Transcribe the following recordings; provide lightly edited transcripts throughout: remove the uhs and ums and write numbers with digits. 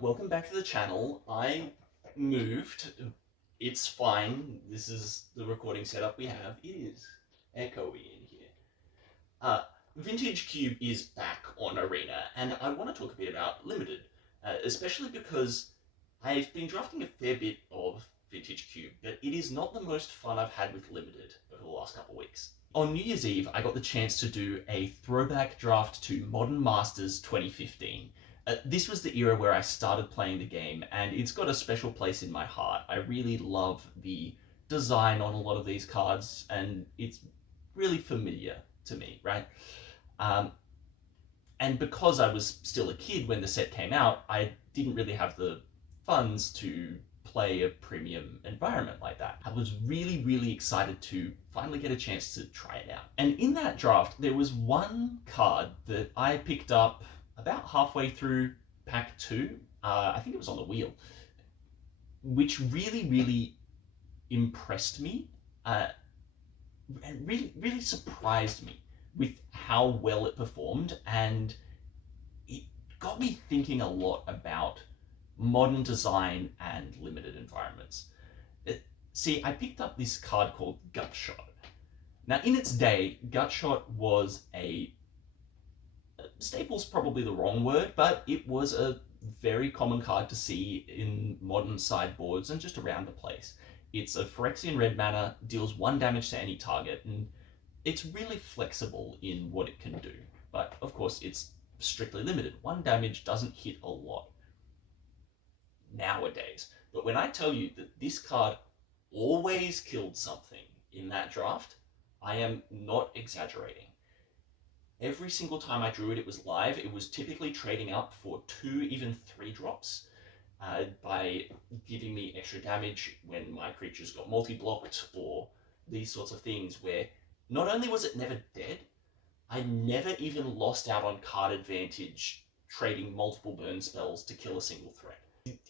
Welcome back to the channel. I moved. It's fine. This is the recording setup we have. It is echoey in here. Vintage Cube is back on Arena, and I want to talk a bit about Limited, especially because I've been drafting a fair bit of Vintage Cube, but it is not the most fun I've had with Limited over the last couple of weeks. On New Year's Eve, I got the chance to do a throwback draft to Modern Masters 2015. This was the era where I started playing the game, and it's got a special place in my heart. I really love the design on a lot of these cards, and it's really familiar to me, right? And because I was still a kid when the set came out, I didn't really have the funds to play a premium environment like that. I was really, really excited to finally get a chance to try it out. And in that draft, there was one card that I picked up about halfway through pack 2, I think it was on the wheel, which really, really impressed me and really, really surprised me with how well it performed, and it got me thinking a lot about modern design and limited environments. See, I picked up this card called Gutshot. Now, in its day, Gutshot was staple's probably the wrong word, but it was a very common card to see in modern sideboards and just around the place. It's a Phyrexian red mana, deals 1 damage to any target, and it's really flexible in what it can do. But of course, it's strictly limited. 1 damage doesn't hit a lot nowadays. But when I tell you that this card always killed something in that draft, I am not exaggerating. Every single time I drew it, it was live. It was typically trading up for 2, even 3 drops by giving me extra damage when my creatures got multi-blocked or these sorts of things, where not only was it never dead, I never even lost out on card advantage trading multiple burn spells to kill a single threat.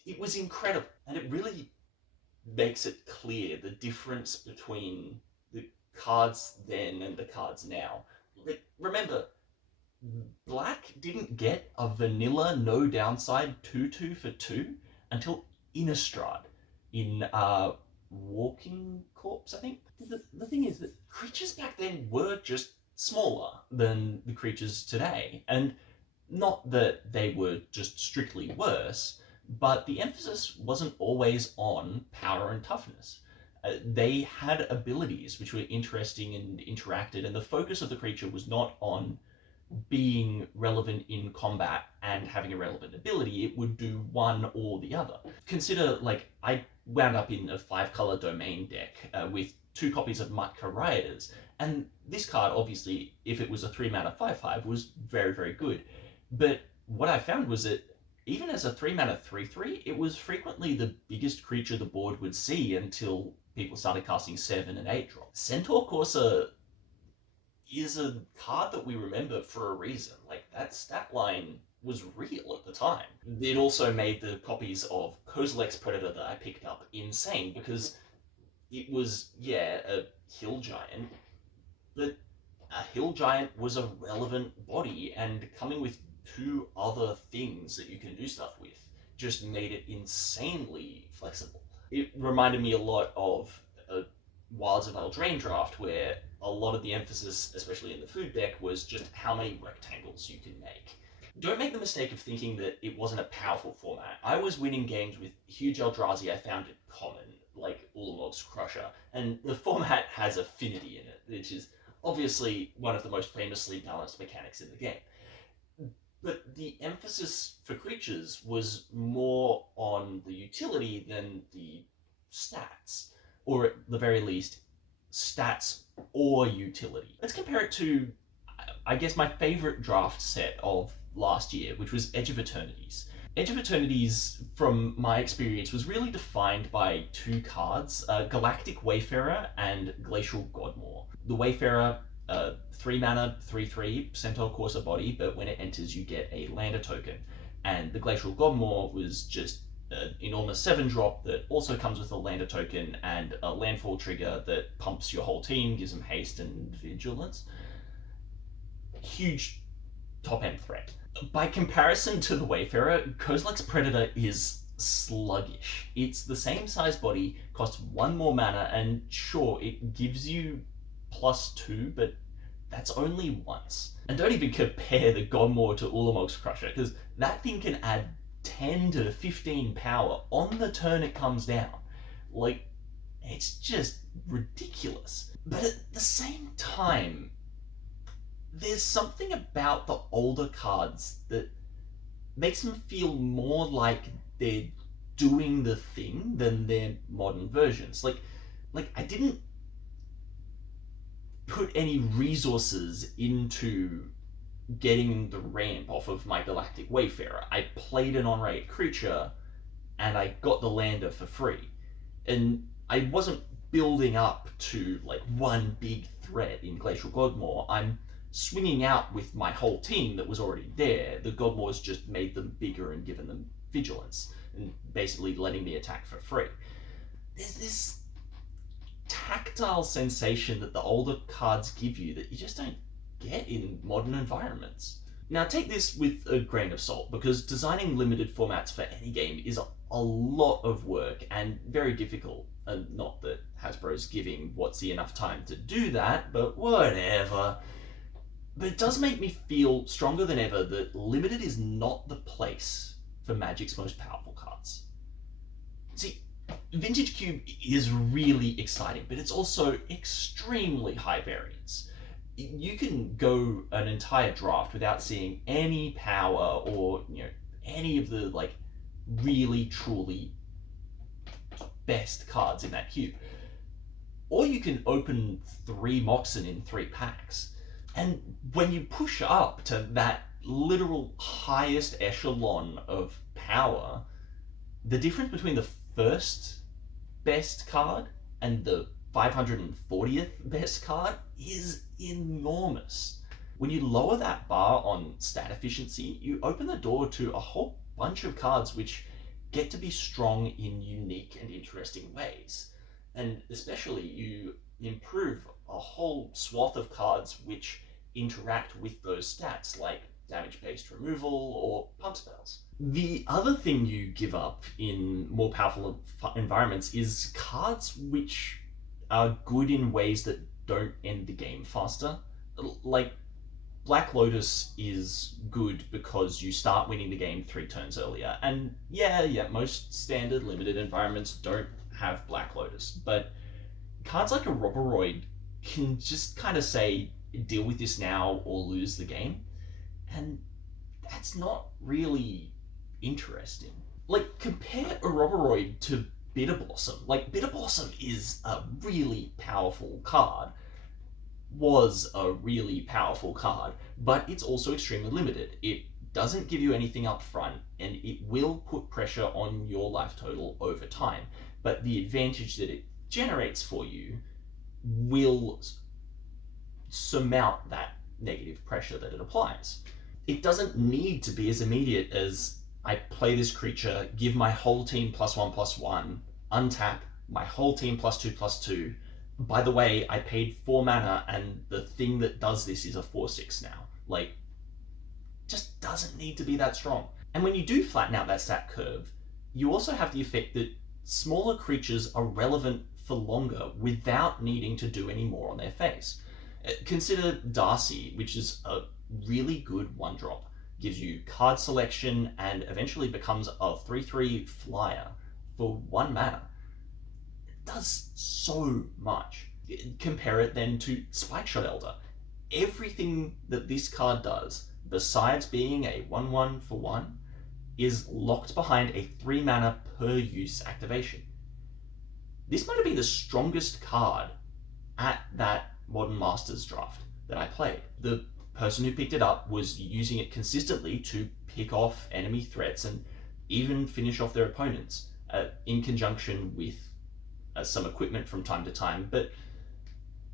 It was incredible, and it really makes it clear the difference between the cards then and the cards now. Like, remember, Black didn't get a vanilla no downside 2/2 for 2 until Innistrad in Walking Corpse, I think. The thing is that creatures back then were just smaller than the creatures today, and not that they were just strictly worse, but the emphasis wasn't always on power and toughness. They had abilities which were interesting and interacted, and the focus of the creature was not on being relevant in combat and having a relevant ability. It would do one or the other. Consider, like, I wound up in a 5-color domain deck with 2 copies of Mutka Rioters, and this card, obviously, if it was a 3-mana 5/5, was very, very good. But what I found was that even as a 3-mana 3/3, it was frequently the biggest creature the board would see until people started casting 7 and 8 drops. Centaur Courser is a card that we remember for a reason. Like, that stat line was real at the time. It also made the copies of Kozilek's Predator that I picked up insane, because it was, yeah, a hill giant, but a hill giant was a relevant body, and coming with 2 other things that you can do stuff with just made it insanely flexible. It reminded me a lot of a Wilds of Eldraine draft, where a lot of the emphasis, especially in the food deck, was just how many rectangles you can make. Don't make the mistake of thinking that it wasn't a powerful format. I was winning games with huge Eldrazi. I found it common, like Ulamog's Crusher, and the format has affinity in it, which is obviously one of the most famously balanced mechanics in the game. But the emphasis for creatures was more on the utility than the stats, or at the very least, stats or utility. Let's compare it to, I guess, my favorite draft set of last year, which was Edge of Eternities. Edge of Eternities, from my experience, was really defined by 2 cards, Galactic Wayfarer and Glacial Godmaw. The Wayfarer, 3-mana 3/3 Centaur Courser body, but when it enters you get a lander token. And the Glacial Godmaw was just an enormous 7-drop that also comes with a lander token and a landfall trigger that pumps your whole team, gives them haste and vigilance. Huge top-end threat. By comparison to the Wayfarer, Kozilek's Predator is sluggish. It's the same size body, costs 1 more mana, and sure, it gives you +2, but that's only once. And don't even compare the Godmaw to Ulamog's Crusher, because that thing can add 10 to 15 power on the turn it comes down. Like, it's just ridiculous. But at the same time, there's something about the older cards that makes them feel more like they're doing the thing than their modern versions. Like I didn't put any resources into getting the ramp off of my Galactic Wayfarer. I played an on-rate creature and I got the lander for free. And I wasn't building up to like one big threat in Glacial Godmaw. I'm swinging out with my whole team that was already there. The Godmaws just made them bigger and given them vigilance and basically letting me attack for free. There's this tactile sensation that the older cards give you that you just don't get in modern environments. Now take this with a grain of salt, because designing limited formats for any game is a lot of work and very difficult. And not that Hasbro's giving WotC enough time to do that, but whatever. But it does make me feel stronger than ever that limited is not the place for Magic's most powerful cards. See, Vintage Cube is really exciting, but it's also extremely high variance. You can go an entire draft without seeing any power or, any of the like really truly best cards in that cube. Or you can open 3 Moxen in 3 packs. And when you push up to that literal highest echelon of power, the difference between the first best card and the 540th best card is enormous. When you lower that bar on stat efficiency, you open the door to a whole bunch of cards which get to be strong in unique and interesting ways. And especially you improve a whole swath of cards which interact with those stats, like damage-based removal or pump spells. The other thing you give up in more powerful environments is cards which are good in ways that don't end the game faster. Like, Black Lotus is good because you start winning the game 3 turns earlier. And yeah, most standard limited environments don't have Black Lotus, but cards like a Roboroid can just kind of say, deal with this now or lose the game. And that's not really interesting. Like, compare a Roboroid to Bitter Blossom. Like, Bitter Blossom is a really powerful card, was a really powerful card, but it's also extremely limited. It doesn't give you anything up front, and it will put pressure on your life total over time. But the advantage that it generates for you will surmount that negative pressure that it applies. It doesn't need to be as immediate as I play this creature, give my whole team +1/+1, untap, my whole team +2/+2. By the way, I paid 4 mana and the thing that does this is a 4/6 now. Like, just doesn't need to be that strong. And when you do flatten out that stat curve, you also have the effect that smaller creatures are relevant for longer without needing to do any more on their face. Consider Darcy, which is a really good 1-drop. Gives you card selection and eventually becomes a 3/3 flyer for 1 mana. It does so much. Compare it then to Spikeshot Elder. Everything that this card does, besides being a 1/1 for 1, is locked behind a 3 mana per use activation. This might have been the strongest card at that Modern Masters draft that I played. The person who picked it up was using it consistently to pick off enemy threats and even finish off their opponents, in conjunction with some equipment from time to time. But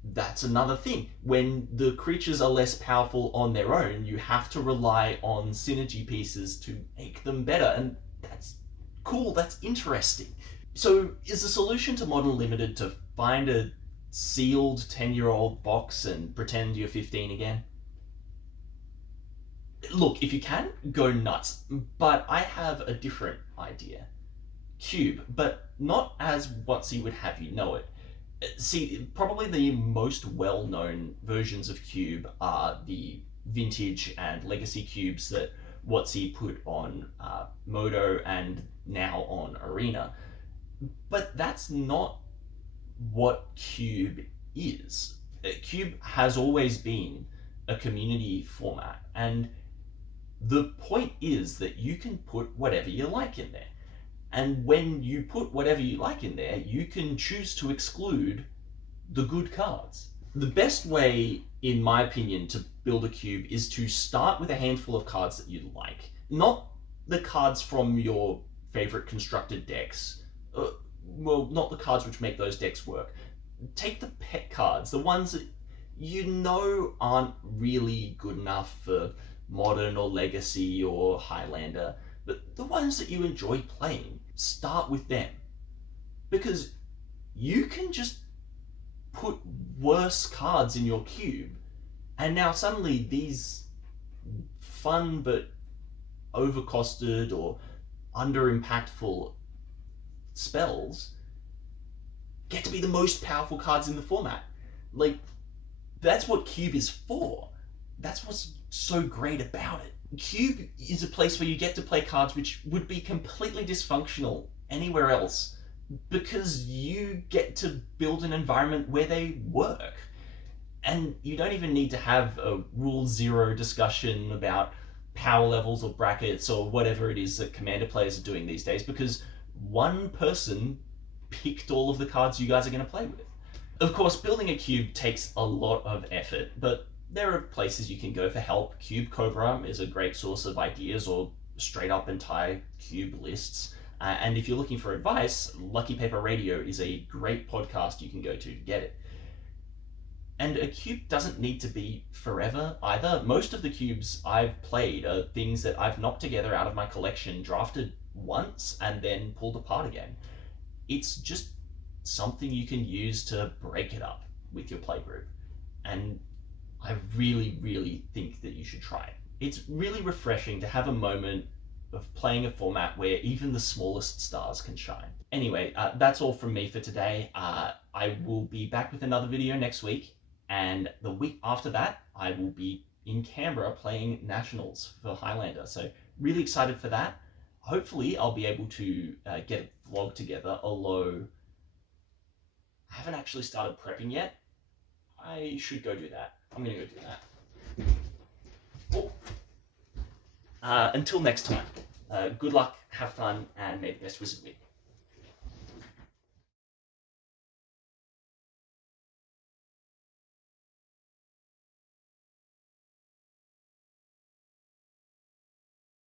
that's another thing. When the creatures are less powerful on their own, you have to rely on synergy pieces to make them better, and that's cool, that's interesting. So is the solution to Modern Limited to find a sealed 10-year-old box and pretend you're 15 again? Look, if you can, go nuts. But I have a different idea. Cube, but not as WotC would have you know it. See, probably the most well-known versions of Cube are the vintage and legacy cubes that WotC put on Modo and now on Arena. But that's not what Cube is. Cube has always been a community format, and the point is that you can put whatever you like in there. And when you put whatever you like in there, you can choose to exclude the good cards. The best way, in my opinion, to build a cube is to start with a handful of cards that you like. Not the cards from your favorite constructed decks. Well, not the cards which make those decks work. Take the pet cards, the ones that you know aren't really good enough for Modern or Legacy or Highlander, but the ones that you enjoy playing. Start with them. Because you can just put worse cards in your cube, and now suddenly these fun but overcosted or under impactful spells get to be the most powerful cards in the format. Like, that's what Cube is for. That's what's so great about it. Cube is a place where you get to play cards which would be completely dysfunctional anywhere else, because you get to build an environment where they work. And you don't even need to have a Rule Zero discussion about power levels or brackets or whatever it is that Commander players are doing these days, because one person picked all of the cards you guys are going to play with. Of course, building a cube takes a lot of effort, but there are places you can go for help. Cube Cobra is a great source of ideas, or straight up entire cube lists. And if you're looking for advice, Lucky Paper Radio is a great podcast you can go to get it. And a cube doesn't need to be forever either. Most of the cubes I've played are things that I've knocked together out of my collection, drafted once, and then pulled apart again. It's just something you can use to break it up with your playgroup. And I really, really think that you should try it. It's really refreshing to have a moment of playing a format where even the smallest stars can shine. Anyway, that's all from me for today. I will be back with another video next week, and the week after that, I will be in Canberra playing Nationals for Highlander. So really excited for that. Hopefully I'll be able to get a vlog together, although I haven't actually started prepping yet. I should go do that. I'm gonna go do that. Oh. Until next time, good luck, have fun, and may the best wizard win.